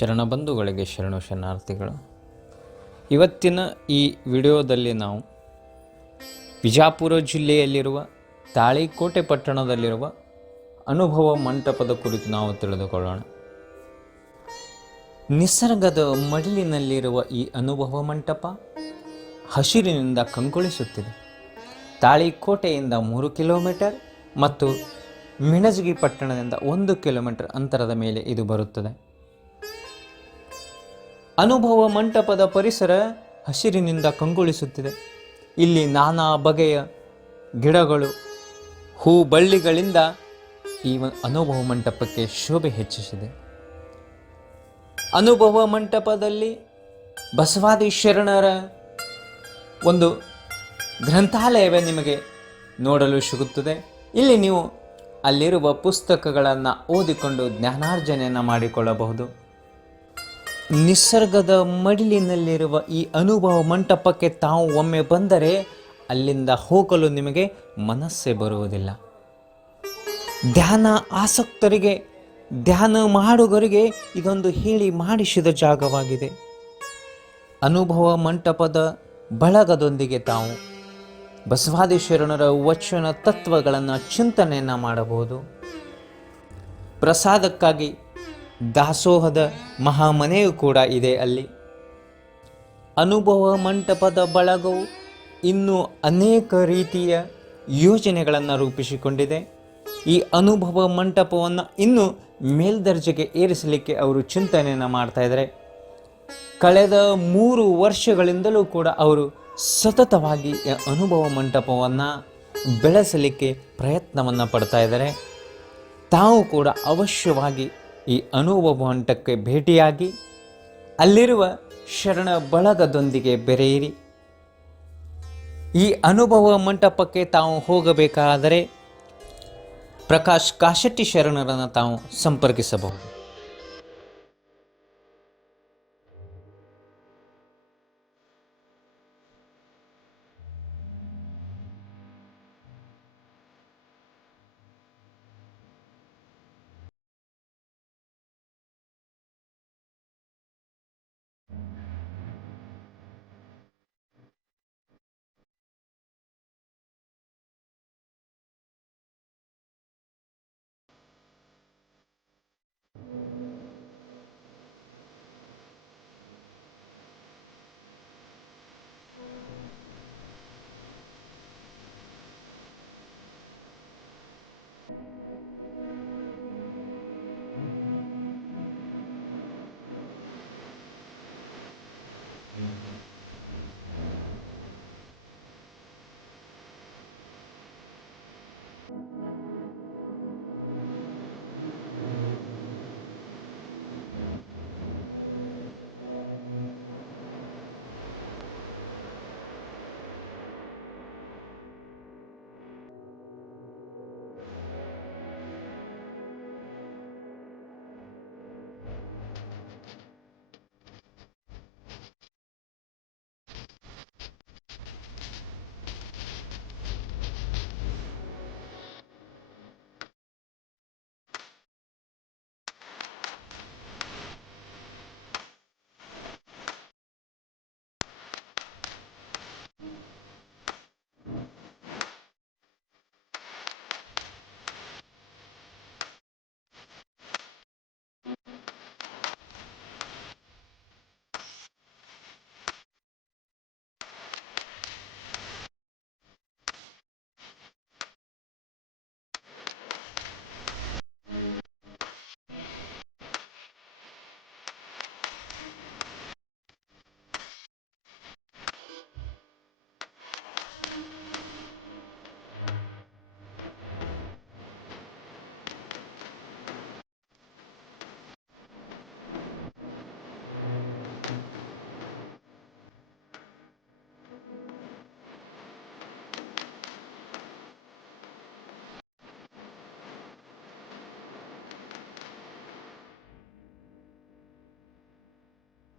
ಶರಣ ಬಂಧುಗಳಿಗೆ ಶರಣು ಶರಣಾರ್ಥಿಗಳು. ಇವತ್ತಿನ ಈ ವಿಡಿಯೋದಲ್ಲಿ ನಾವು ವಿಜಾಪುರ ಜಿಲ್ಲೆಯಲ್ಲಿರುವ ತಾಳಿಕೋಟೆ ಪಟ್ಟಣದಲ್ಲಿರುವ ಅನುಭವ ಮಂಟಪದ ಕುರಿತು ನಾವು ತಿಳಿದುಕೊಳ್ಳೋಣ. ನಿಸರ್ಗದ ಮಡಿಲಿನಲ್ಲಿರುವ ಈ ಅನುಭವ ಮಂಟಪ ಹಸಿರಿನಿಂದ ಕಂಗೊಳಿಸುತ್ತಿದೆ. ತಾಳಿಕೋಟೆಯಿಂದ 3 ಕಿಲೋಮೀಟರ್ ಮತ್ತು ಮಿಣಜಗಿ ಪಟ್ಟಣದಿಂದ 1 ಕಿಲೋಮೀಟರ್ ಅಂತರದ ಮೇಲೆ ಇದು ಬರುತ್ತದೆ. ಅನುಭವ ಮಂಟಪದ ಪರಿಸರ ಹಸಿರಿನಿಂದ ಕಂಗೊಳಿಸುತ್ತಿದೆ. ಇಲ್ಲಿ ನಾನಾ ಬಗೆಯ ಗಿಡಗಳು, ಹೂ ಬಳ್ಳಿಗಳಿಂದ ಈ ಅನುಭವ ಮಂಟಪಕ್ಕೆ ಶೋಭೆ ಹೆಚ್ಚಿಸಿದೆ. ಅನುಭವ ಮಂಟಪದಲ್ಲಿ ಬಸವಾದಿ ಶರಣರ ಒಂದು ಗ್ರಂಥಾಲಯವೇ ನಿಮಗೆ ನೋಡಲು ಸಿಗುತ್ತದೆ. ಇಲ್ಲಿ ನೀವು ಅಲ್ಲಿರುವ ಪುಸ್ತಕಗಳನ್ನು ಓದಿಕೊಂಡು ಜ್ಞಾನಾರ್ಜನೆಯನ್ನು ಮಾಡಿಕೊಳ್ಳಬಹುದು. ನಿಸರ್ಗದ ಮಡಿಲಿನಲ್ಲಿರುವ ಈ ಅನುಭವ ಮಂಟಪಕ್ಕೆ ತಾವು ಒಮ್ಮೆ ಬಂದರೆ ಅಲ್ಲಿಂದ ಹೋಗಲು ನಿಮಗೆ ಮನಸ್ಸೇ ಬರುವುದಿಲ್ಲ. ಧ್ಯಾನ ಆಸಕ್ತರಿಗೆ, ಧ್ಯಾನ ಮಾಡುಗರಿಗೆ ಇದೊಂದು ಹೇಳಿ ಮಾಡಿಸಿದ ಜಾಗವಾಗಿದೆ. ಅನುಭವ ಮಂಟಪದ ಬಳಗದೊಂದಿಗೆ ತಾವು ಬಸವಾದಿ ಶರಣರ ವಚನ ತತ್ವಗಳನ್ನು ಚಿಂತನೆಯನ್ನು ಮಾಡಬಹುದು. ಪ್ರಸಾದಕ್ಕಾಗಿ ದಾಸೋಹದ ಮಹಾಮನೆಯೂ ಕೂಡ ಇದೆ ಅಲ್ಲಿ. ಅನುಭವ ಮಂಟಪದ ಬಳಗವು ಇನ್ನೂ ಅನೇಕ ರೀತಿಯ ಯೋಜನೆಗಳನ್ನು ರೂಪಿಸಿಕೊಂಡಿದೆ. ಈ ಅನುಭವ ಮಂಟಪವನ್ನು ಇನ್ನೂ ಮೇಲ್ದರ್ಜೆಗೆ ಏರಿಸಲಿಕ್ಕೆ ಅವರು ಚಿಂತನೆಯನ್ನು ಮಾಡ್ತಾ ಇದ್ದಾರೆ. ಕಳೆದ 3 ವರ್ಷಗಳಿಂದಲೂ ಕೂಡ ಅವರು ಸತತವಾಗಿ ಅನುಭವ ಮಂಟಪವನ್ನು ಬೆಳೆಸಲಿಕ್ಕೆ ಪ್ರಯತ್ನವನ್ನು ಪಡ್ತಾ ಇದ್ದಾರೆ. ತಾವು ಕೂಡ ಅವಶ್ಯವಾಗಿ ಈ ಅನುಭವ ಮಂಟಪಕ್ಕೆ ಭೇಟಿಯಾಗಿ ಅಲ್ಲಿರುವ ಶರಣ ಬಳಗದೊಂದಿಗೆ ಬೆರೆಯಿರಿ. ಈ ಅನುಭವ ಮಂಟಪಕ್ಕೆ ತಾವು ಹೋಗಬೇಕಾದರೆ ಪ್ರಕಾಶ್ ಕಾಶೆಟ್ಟಿ ಶರಣರನ್ನು ತಾವು ಸಂಪರ್ಕಿಸಬಹುದು.